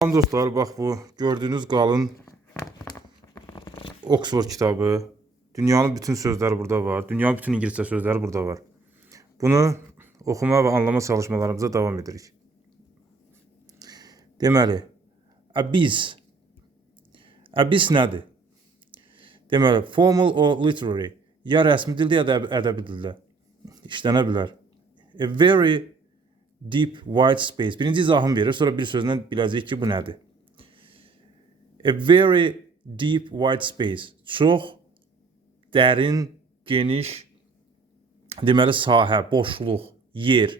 Tamam dostlar, bax bu gördüğünüz qalın Oxford kitabı. Dünyanın bütün sözləri burada var. Dünyanın bütün İngiliscə sözləri burada var. Bunu oxuma və anlama çalışmalarımıza davam edirik. Deməli, abyss. Abyss nədir? Deməli, formal or literary. Ya rəsmi dildə, ya da ədəbi dildə işlənə bilər. A very deep white space. Birinci izahını verir, sonra bir sözlə biləcəyik ki, bu nədir? A very deep white space. Çox dərin, geniş, deməli sahə, boşluq, yer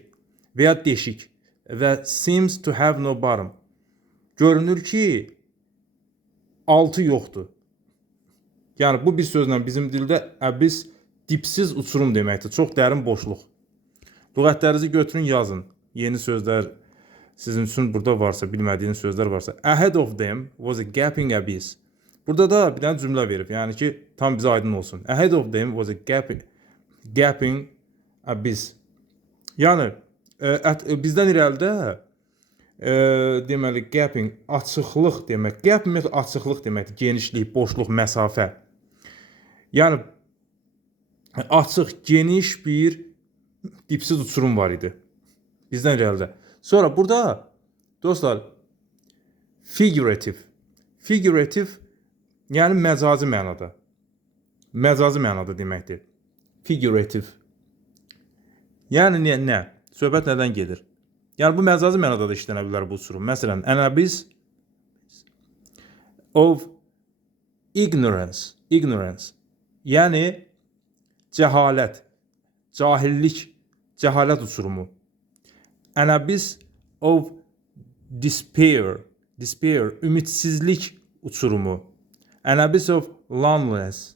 və ya deşik. Və seems to have no bottom. Görünür ki, altı yoxdur. Yəni bu bir sözlə bizim dildə abyss dipsiz uçurum deməkdir. Çox dərin boşluq. Lüğətlərinizi götürün, yazın. Yeni sözlər sizin üçün burada varsa, bilmədiyiniz sözlər varsa. Ahead of them was a gaping abyss. Burada da bir dənə cümlə verib. Yəni ki, tam bizə aydın olsun. Ahead of them was a gaping abyss. Yəni bizdən irəlidə deməli gaping açıqlıq demək. Gap ümumiyyətlə açıqlıq deməkdir. Genişlik, boşluq, məsafə. Yəni açıq, geniş bir dipsiz uçurum var idi. Bizdən irəlidə. Sonra burada dostlar figurative. Figurative yəni məcazi mənada. Məcazi mənada deməkdir. Figurative. Yəni nə? Söhbət nədən gedir? Yəni bu məcazi mənada da işlənə bilər bu uçurum. Məsələn, an abyss of ignorance. Ignorance. Yəni cəhalət, cahillik, cəhalət uçurumu. An abyss of despair. Despair, ümitsizlik uçurumu. An abyss of loneliness.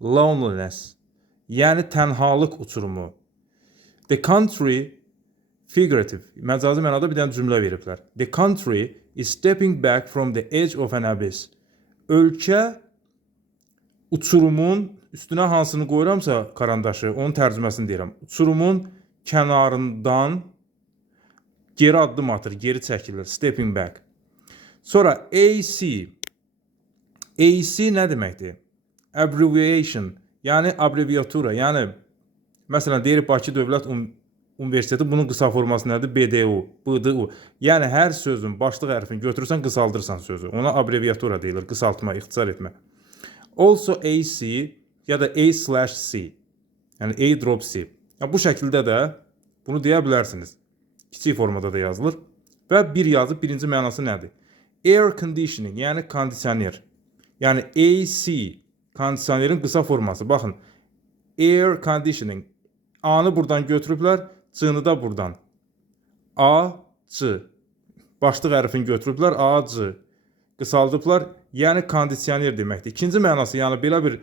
Loneliness. Yəni tənhalıq uçurumu. The country figurative. Məcazi mənada bir dənə cümlə veriblər. The country is stepping back from the edge of an abyss. Ölkə uçurumun üstünə hansını qoyuramsa karandaşı, onun tərcüməsini deyirəm. Uçurumun kənarından geri addım atır, geri çəkilir. Stepping back. Sonra AC. AC nə deməkdir? Abbreviation. Yəni abreviatura. Yəni məsələn deyirik Bakı Dövlət Universiteti, bunun qısa forması nədir? BDU, BDU. Yəni hər sözün başlıq hərfini götürürsən, qısaldırsan sözü. Ona abreviatura deyilir, qısaltma, ixtisar etmə. Also AC ya da A/C. Yəni A-C. Bu şəkildə də bunu deyə bilərsiniz. Kiçik formada da yazılır. Və bir yazıb birinci mənası nədir? Air conditioning, yəni kondisioner. Yəni AC, kondisionerin qısa forması. Baxın, air conditioning. A-nı buradan götürüblər, C-nı da buradan. A-C. Başlıq hərfini götürüblər, A-C. Qısaldıblar, yəni kondisioner deməkdir. İkinci mənası, yəni belə bir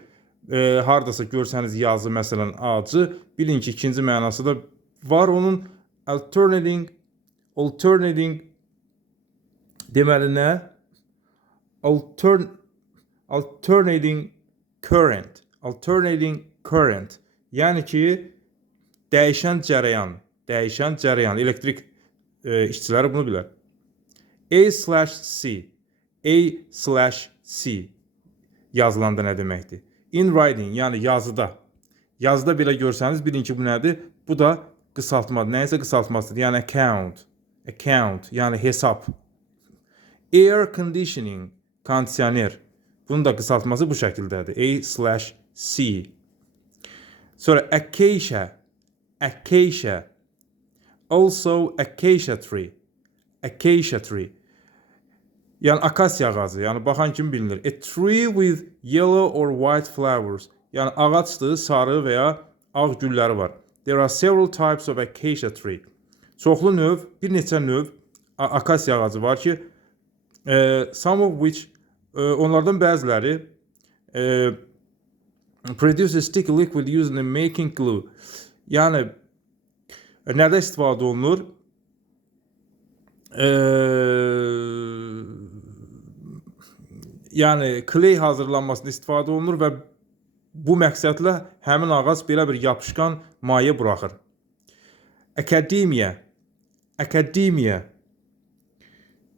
hardasa görsəniz yazı, məsələn A-C, bilin ki, ikinci mənası da var onun. Alternating deməli nə? Alternating current. Alternating current. Yəni ki, dəyişən cərəyan. Dəyişən cərəyan. Elektrik işçiləri bunu bilər. A/C. A/C yazılanda nə deməkdir? In writing, yəni yazıda. Yazıda belə görsəniz, bilin ki, bu nədir? Bu da qısaltmadır. Nəyəsə qısaltmasıdır. Yəni account. Account, yəni hesab. Air conditioning, kondisioner. Bunun da qısaltması bu şəkildədir. A/C. Sonra acacia. Acacia. Also acacia tree. Acacia tree. Yəni akasiya ağacı. Yəni baxan kimi bilinir. A tree with yellow or white flowers. Yəni ağacdır, sarı və ya ağ gülləri var. There are several types of acacia tree. Çoxlu növ, bir neçə növ akasiya ağacı var ki, some of which, onlardan bəziləri produce a sticky liquid used in making glue. Yəni nədə istifadə olunur? Yəni kley hazırlanmasında istifadə olunur və bu məqsədlə həmin ağac belə bir yapışqan maye buraxır. Academia. Academia.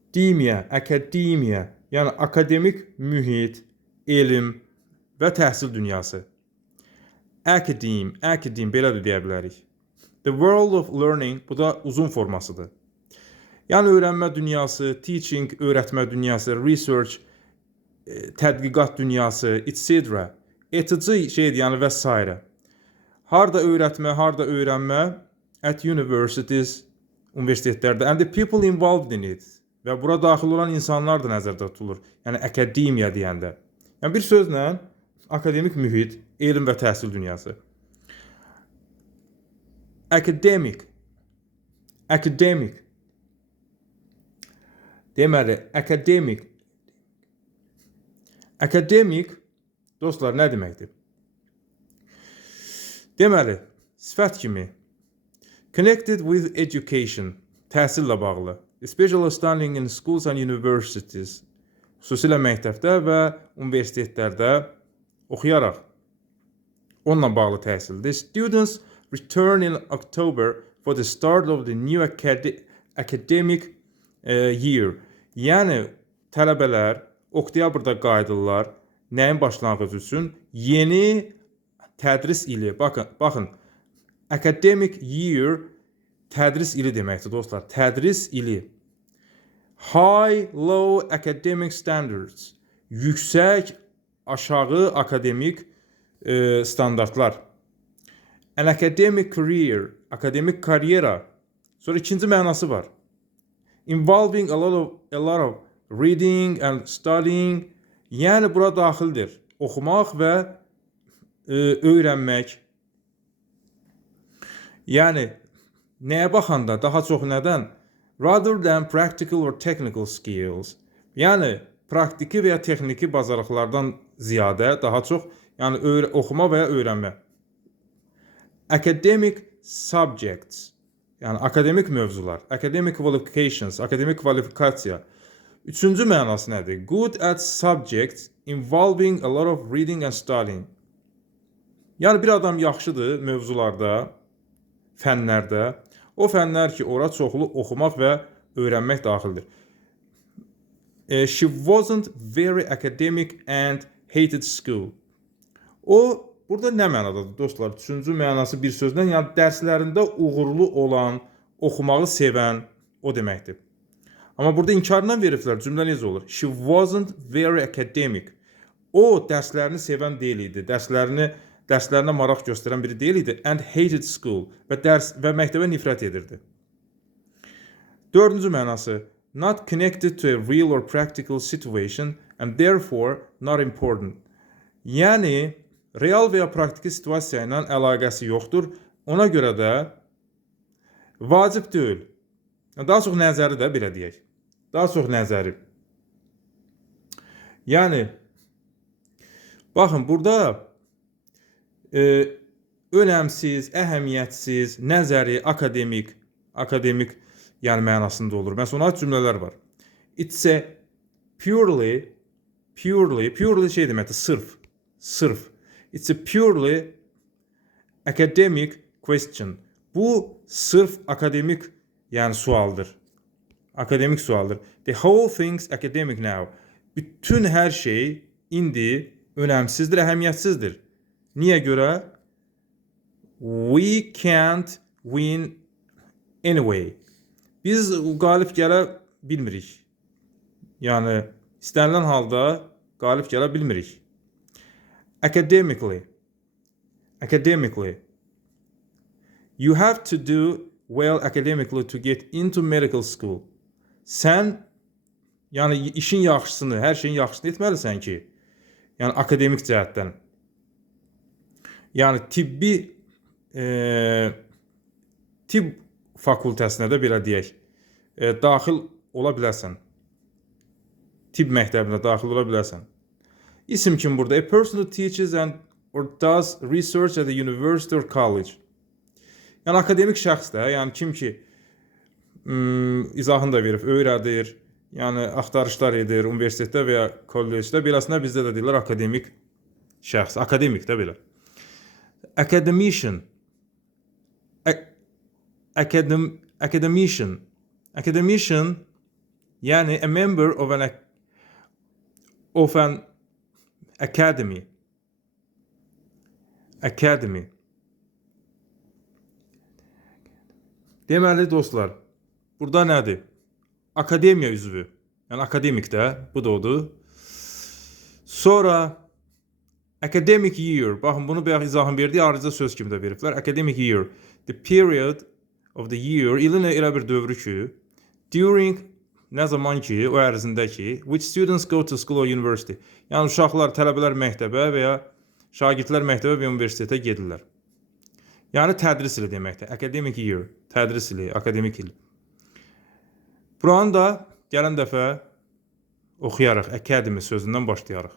Akademiya, yəni akademik mühit, elm və təhsil dünyası. Academe belə də deyə bilərik. The world of learning, bu da uzun formasıdır. Yəni öyrənmə dünyası, teaching, öyrətmə dünyası, research, tədqiqat dünyası, etc. Etici şeydir, yəni və s. Harda öyrətmə, harda öyrənmə, at universities, universitetlərdə, and the people involved in it. Və bura daxil olan insanlar da nəzərdə tutulur. Yəni akademiya deyəndə. Yəni bir sözlə akademik mühit, elm və təhsil dünyası. Academic. Deməli, akademik dostlar nə deməkdir? Deməli, sifət kimi connected with education, təhsillə bağlı, especially studying in schools and universities, xüsusilə məktəbdə və universitetlərdə oxuyaraq onunla bağlı təhsildir. Students return in October for the start of the new academic year. Yəni tələbələr oktyabrda qayıdırlar. Nəyin başlanğıcı üçün? Yeni tədris ili. Baxın. Academic year tədris ili deməkdir dostlar. Tədris ili. High, low academic standards. Yüksək, aşağı akademik standartlar. An academic career, akademik karyera. Sonra ikinci mənası var. Involving a lot of reading and studying. Yəni bura daxildir. Oxumaq və öyrənmək. Yəni nəyə baxanda daha çox nədən? Rather than practical or technical skills. Yəni praktiki və ya texniki bacarıqlardan ziyadə daha çox yəni oxuma və ya öyrənmə. Academic subjects. Yəni akademik mövzular, academic qualifications, akademik kvalifikasiya. Üçüncü mənası nədir? Good at subjects involving a lot of reading and studying. Yəni bir adam yaxşıdır mövzularda, fənlərdə. O fənlər ki, ora çoxlu oxumaq və öyrənmək daxildir. She wasn't very academic and hated school. O burada nə mənadadır dostlar? Üçüncü mənası bir sözlə, yəni dərslərində uğurlu olan, oxumağı sevən o deməkdir. Amma burada inkarından veriblər, cümlə necə olur? She wasn't very academic. O dərslərini sevən deyil idi. Dərslərinə maraq göstərən biri deyil idi. And hated school. Və məktəbə nifrət edirdi. Dördüncü mənası. Not connected to a real or practical situation and therefore not important. Yəni real və ya praktiki situasiya ilə əlaqəsi yoxdur. Ona görə də vacib deyil. Daha çox nəzəri də belə deyək. Daha çox nəzəri. Yəni baxın burada önəmsiz, əhəmiyyətsiz, nəzəri, akademik yəni mənasında olur. Məsələn, cümlələr var. It's a purely şey deməkdir, sırf. It's a purely academic question. Bu sırf akademik yəni sualdır. Akademik sualdır. The whole thing's academic now. Bütün hər şey indi önəmsizdir, əhəmiyyətsizdir. Niyə görə? We can't win anyway. Biz qalib gələ bilmirik. Yəni istənilən halda qalib gələ bilmirik. Academically. You have to do well academically to get into medical school. Sən yəni işin yaxşısını, hər şeyin yaxşısını etməlisən ki, yəni akademik cəhətdən. Yəni tibb fakültəsinə də belə deyək, daxil ola bilərsən. Tibb məktəbinə daxil ola bilərsən. İsim kim burada? A person who teaches or does research at a university or college. Yəni akademik şəxs də, yəni kim ki izahını da verib, öyrədir, yəni axtarışlar edir universitetdə və ya kollecdə, beləsinə bizdə də deyirlər akademik şəxs, akademik də belə. Academician. Yəni a member of an academy. Academy. Deməli dostlar, burada nədir? Akademiya üzvü. Yəni akademik də, bu da odur. Sonra academic year. Baxın, bunu bayaq izahını verdi, ayrıca söz kimi də veriblər. Academic year. The period of the year. İlin elə bir dövrü ki, during nə zaman ki, o ərzində ki, which students go to school or university. Yəni uşaqlar, tələbələr məktəbə və ya şagirdlər məktəbə və universitetə gedirlər. Yəni tədris ili deməkdir. Academic year. Tədris ili, akademik il. Buranı da gələn dəfə oxuyarıq. Academy sözündən başlayarıq.